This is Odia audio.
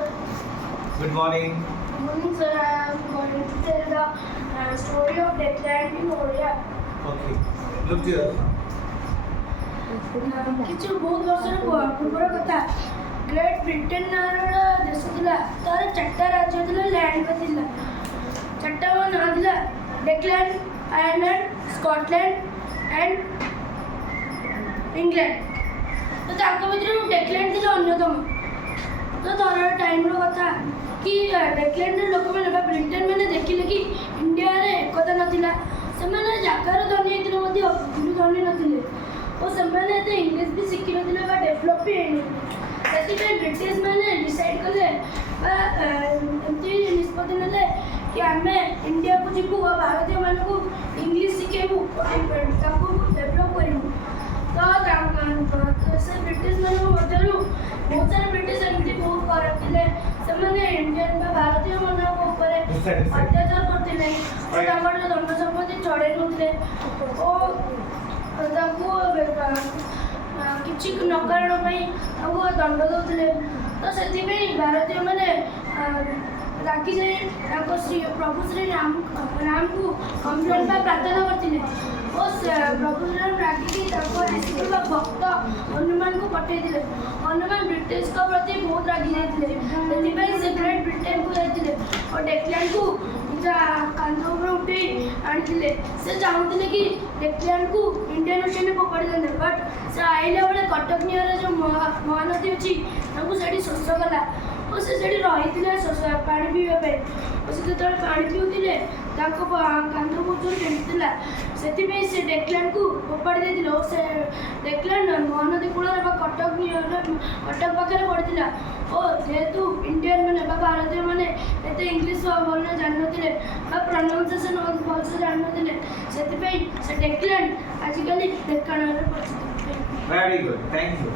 Good morning. Good morning, sir. I am going to tell the story of Declan in Odia. Okay. Look here. କିଛି ବହୁତ ବର୍ଷର ପୂର୍ବର କଥା ଗ୍ରେଟ୍ ବ୍ରିଟେନ ନାଁର ଦେଶ ଥିଲା। ତାର ଚାରିଟା ରାଜ୍ୟ ଥିଲା, ଲ୍ୟାଣ୍ଡ ଥିଲା। ଚାରିଟା ନାଁ ଥିଲା ଡେକ୍ଲାଣ୍ଡ, ଆୟାରଲ୍ୟାଣ୍ଡ, ସ୍କଟଲ୍ୟାଣ୍ଡ ଆଣ୍ଡ ଇଂଲଣ୍ଡ। ତ ତାଙ୍କ ଭିତରୁ ଡେକ୍ଲାଣ୍ଡ ଥିଲା ଅନ୍ୟତମ। ତ ଥରର ଟାଇମ୍ର କଥା କି ଡେକ୍ଲାଣ୍ଡର ଲୋକମାନେ ବା ବ୍ରିଟେନ ମାନେ ଦେଖିଲେ କି ଇଣ୍ଡିଆରେ ଏକତା ନଥିଲା। ସେମାନେ ଜାଗାର ଧନୀ ହେଇଥିଲେ ମଧ୍ୟ ପୃଥିବୀ ଧନୀ ନଥିଲେ ଓ ସେମାନେ ଏତେ ଇଂଲିଶ ବି ଶିଖିନଥିଲେ ବା ଡେଭଲପ୍ ବି ହେଇନଥିଲେ। ସେଥିପାଇଁ ବ୍ରିଟିଶ ମାନେ ଡିସାଇଡ୍ କଲେ ବା ଏମିତି ନିଷ୍ପତ୍ତି ନେଲେ କି ଆମେ ଇଣ୍ଡିଆକୁ ଯିବୁ ଓ ଭାରତୀୟମାନଙ୍କୁ ଇଂଲିଶ ଶିଖେଇବୁ, ତାଙ୍କୁ ଡେଭଲପ୍ କରିବୁ। ତ ସେ ବ୍ରିଟିଶ ମାନଙ୍କ ମଧ୍ୟରୁ ବହୁତ ସାରା ବ୍ରିଟିଶ ଏମିତି ବହୁତ ଖରାପ ଥିଲେ। ସେମାନେ ଇଣ୍ଡିଆନ ବା ଭାରତୀୟମାନଙ୍କ ଉପରେ ଅତ୍ୟାଚାର କରୁଥିଲେ ଓ ତାଙ୍କର ଧନ ସମ୍ପତ୍ତି ଛଡ଼େଇ ନେଉଥିଲେ ଓ ତାଙ୍କୁ କିଛି ନ କାରଣ ପାଇଁ ତାଙ୍କୁ ଦଣ୍ଡ ଦେଉଥିଲେ। ତ ସେଥିପାଇଁ ଭାରତୀୟମାନେ ରାଗି ଯାଇ ତାଙ୍କ ପ୍ରଭୁ ଶ୍ରୀ ରାମକୁ କମ୍ପ୍ଲେନ୍ ବା ପ୍ରାର୍ଥନା କରିଥିଲେ ଓ ପ୍ରଭୁ ଶ୍ରୀରାମ ରାଗିକି ତାଙ୍କ ଆସିଥିବା ଭକ୍ତ ହନୁମାନଙ୍କୁ ପଠାଇଥିଲେ। ହନୁମାନ ବ୍ରିଟିଶଙ୍କ ପ୍ରତି ବହୁତ ରାଗି ଯାଇଥିଲେ। ସେଥିପାଇଁ ସେ ଗ୍ରେଟ୍ ବ୍ରିଟେନକୁ ଯାଇଥିଲେ ଓ ଡେକ୍ଲାଣ୍ଡକୁ ନିଜ କାନ୍ଧ ଉପରେ ଉଠେଇ ଆଣିଥିଲେ। ସେ ଚାହୁଁଥିଲେ କି ଡେକ୍ଲାଣ୍ଡକୁ ଇଣ୍ଡିଆନ୍ ଓସେନ୍ରେ ଫୋପାଡ଼ି ଦିଅନ୍ତେ, ବଟ୍ ସେ ଆଇଲା ବେଳେ କଟକ ନିଅରେ ଯେଉଁ ମହାନଦୀ ଅଛି ତାଙ୍କୁ ସେଠି ଶୋଷ କଲା ଓ ସେ ସେଠି ରହିଥିଲେ ପାଣି ପିଇବା ପାଇଁ। ଓ ସେ ଯେତେବେଳେ ପାଣି ପିଉଥିଲେ ତାଙ୍କ କାନ୍ଧକୁ ଯେଉଁ ଟେଣ୍ଟୁଥିଲା, ସେଥିପାଇଁ ସେ ଡେକ୍ଲାଣ୍ଡକୁ ଫୋପାଡ଼ି ଦେଇଥିଲେ ଓ ସେ ଡେକ୍ଲାଣ୍ଡ ମହାନଦୀ କୂଳରେ ବା କଟକ ପାଖରେ ପଡ଼ିଥିଲା। ଓ ଯେହେତୁ ଇଣ୍ଡିଆନ୍ ମାନେ ବା ଭାରତୀୟମାନେ ଏତେ ଇଂଲିଶ ଭଲ ଜାଣିନଥିଲେ ବା ପ୍ରନାଉନ୍ସିଏସନ୍ ଭଲସେ ଜାଣିନଥିଲେ, ସେଥିପାଇଁ ସେ ଡେକ୍ଲାଣ୍ଡ ଆଜିକାଲି ଢେଙ୍କାନାଳରେ ପରିଚିତ। Very good. Thank you.